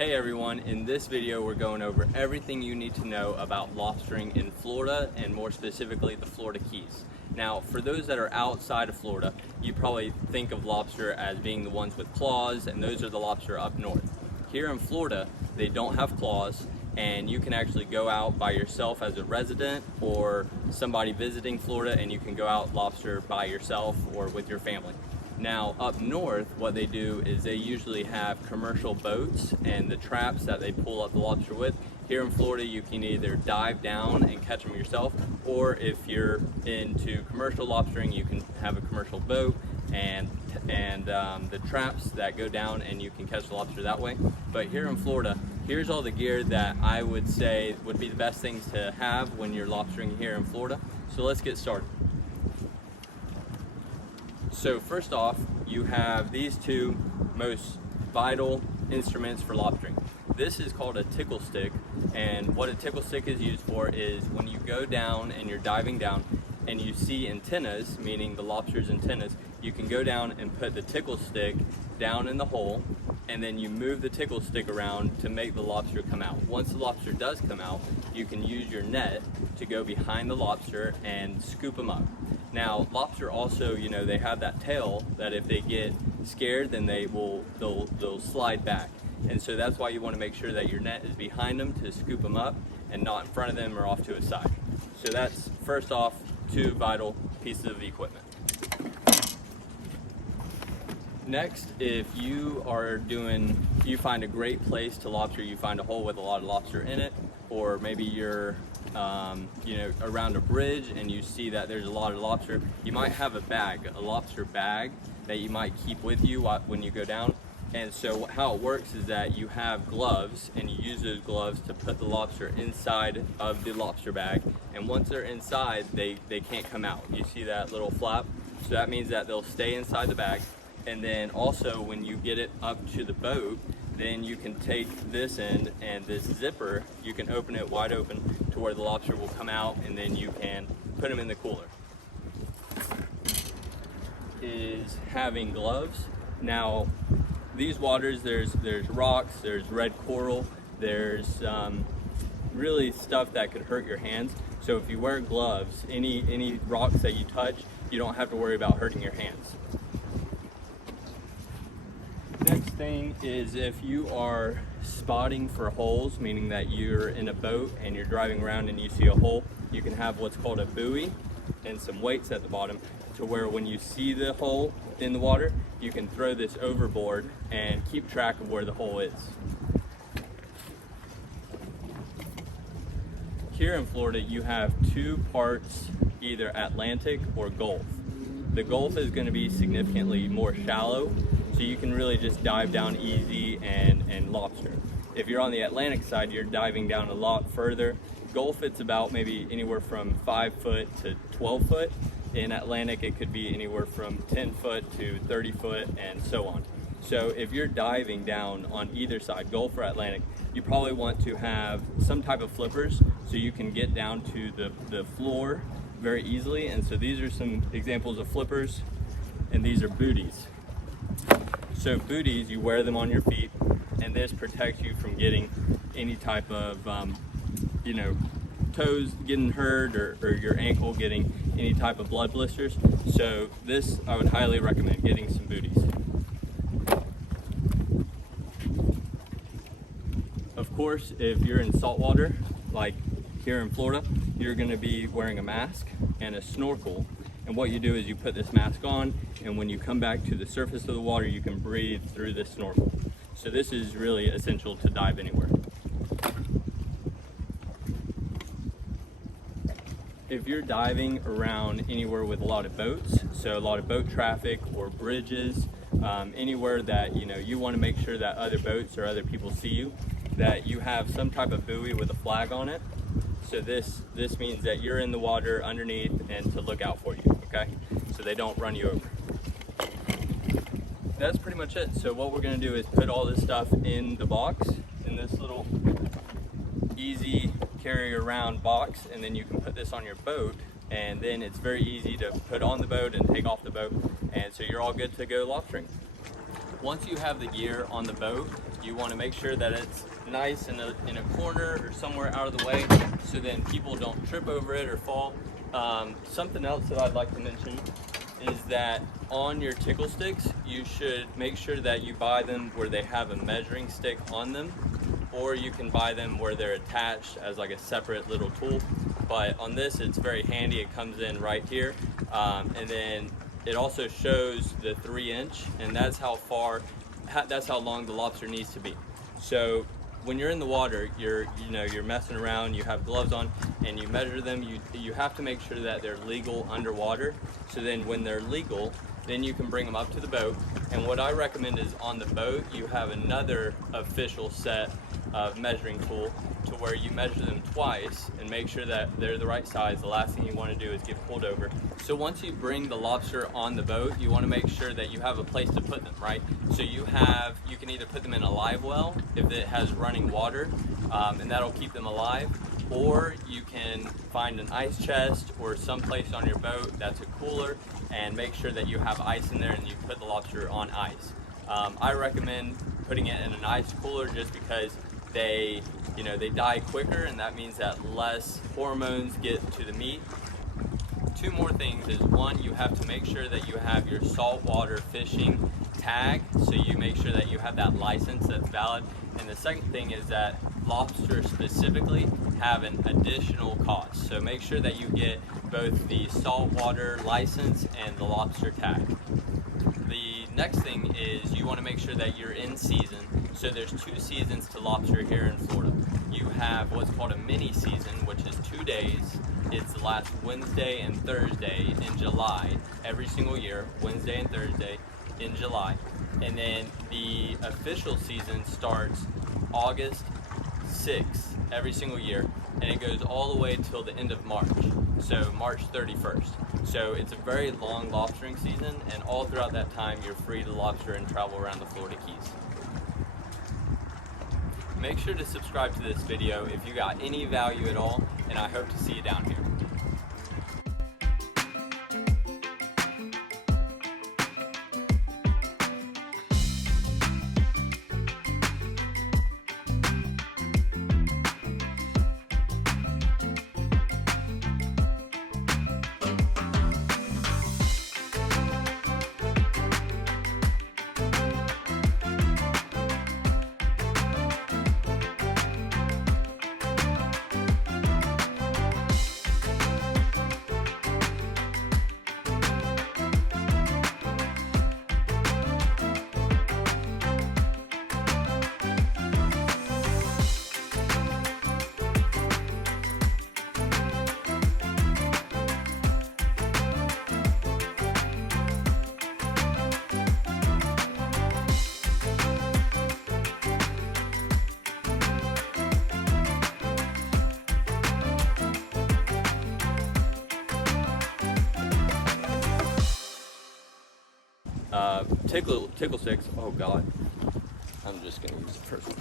Hey everyone, in this video we're going over everything you need to know about lobstering in Florida and more specifically the Florida Keys. Now for those that are outside of Florida, you probably think of lobster as being the ones with claws, and those are the lobster up north. Here in Florida they don't have claws, and you can actually go out by yourself as a resident or somebody visiting Florida, and you can go out lobster by yourself or with your family. Now up north, what they do is they usually have commercial boats and the traps that they pull up the lobster with. Here in Florida, you can either dive down and catch them yourself, or if you're into commercial lobstering, you can have a commercial boat and the traps that go down and you can catch the lobster that way. But here in Florida, here's all the gear that I would say would be the best things to have when you're lobstering here in Florida. So let's get started. So first off, you have these two most vital instruments for lobstering. This is called a tickle stick, and what a tickle stick is used for is when you go down and you're diving down and you see antennas, meaning the lobster's antennas, you can go down and put the tickle stick down in the hole, and then you move the tickle stick around to make the lobster come out. Once the lobster does come out, you can use your net to go behind the lobster and scoop them up. Now, lobster also, they have that tail that if they get scared, then they'll slide back. And so that's why you want to make sure that your net is behind them to scoop them up and not in front of them or off to a side. So that's first off, two vital pieces of the equipment. Next, if you find a great place to lobster, you find a hole with a lot of lobster in it, or maybe you're around a bridge and you see that there's a lot of lobster, you might have a lobster bag that you might keep with you when you go down. And so how it works is that you have gloves, and you use those gloves to put the lobster inside of the lobster bag, and once they're inside, they can't come out. You see that little flap? So that means that they'll stay inside the bag. And then also when you get it up to the boat, then you can take this end and this zipper, you can open it wide open to where the lobster will come out, and then you can put them in the cooler. Is having gloves. Now these waters, there's rocks, there's red coral, there's really stuff that could hurt your hands. So if you wear gloves, any rocks that you touch, you don't have to worry about hurting your hands. Next thing is if you are spotting for holes, meaning that you're in a boat and you're driving around and you see a hole, you can have what's called a buoy and some weights at the bottom, to where when you see the hole in the water, you can throw this overboard and keep track of where the hole is. Here in Florida, you have two parts, either Atlantic or Gulf. The Gulf is going to be significantly more shallow, so you can really just dive down easy and lobster. If you're on the Atlantic side, you're diving down a lot further. Gulf, it's about maybe anywhere from 5 foot to 12 foot. In Atlantic, it could be anywhere from 10 foot to 30 foot and so on. So if you're diving down on either side, Gulf or Atlantic, you probably want to have some type of flippers so you can get down to the floor very easily. And so these are some examples of flippers, and these are booties. So booties, you wear them on your feet, and this protects you from getting any type of toes getting hurt or your ankle getting any type of blood blisters. So this, I would highly recommend getting some booties. Of course, if you're in saltwater, like here in Florida, you're going to be wearing a mask and a snorkel. And what you do is you put this mask on, and when you come back to the surface of the water, you can breathe through this snorkel. So this is really essential to dive anywhere. If you're diving around anywhere with a lot of boats, so a lot of boat traffic or bridges, anywhere that you want to make sure that other boats or other people see you, that you have some type of buoy with a flag on it. So this means that you're in the water underneath and to look out for you, okay? So they don't run you over. That's pretty much it. So what we're going to do is put all this stuff in the box, in this little easy carry around box, and then you can put this on your boat, and then it's very easy to put on the boat and take off the boat, and so you're all good to go lobstering. Once you have the gear on the boat, you want to make sure that it's nice in a corner or somewhere out of the way, so then people don't trip over it or fall. Something else that I'd like to mention is that on your tickle sticks, you should make sure that you buy them where they have a measuring stick on them, or you can buy them where they're attached as like a separate little tool. But on this, it's very handy. It comes in right here, and then it also shows the 3-inch, and that's how long the lobster needs to be. So when you're in the water, you're messing around, you have gloves on, and you measure them. You have to make sure that they're legal underwater. So then when they're legal, then you can bring them up to the boat. And what I recommend is on the boat, you have another official set of measuring tool to where you measure them twice and make sure that they're the right size. The last thing you want to do is get pulled over. So once you bring the lobster on the boat, you want to make sure that you have a place to put them, right? So you can either put them in a live well if it has running water, and that'll keep them alive, or you can find an ice chest or some place on your boat that's a cooler, and make sure that you have ice in there and you put the lobster on ice. I recommend putting it in an ice cooler just because they die quicker, and that means that less hormones get to the meat. Two more things is, one, you have to make sure that you have your saltwater fishing tag, so you make sure that you have that license that's valid. And the second thing is that lobster specifically have an additional cost, so make sure that you get both the saltwater license and the lobster tag. The next thing is you want to make sure that you're in season. So there's 2 seasons to lobster here in Florida. You have what's called a mini season, which is 2 days. It's the last Wednesday and Thursday in July every single year, Wednesday and Thursday in July. And then the official season starts August 6th every single year, and it goes all the way till the end of March, so March 31st. So it's a very long lobstering season, and all throughout that time you're free to lobster and travel around the Florida Keys. Make sure to subscribe to this video if you got any value at all, and I hope to see you down here. Tickle sticks. Oh God, I'm just gonna use the first one.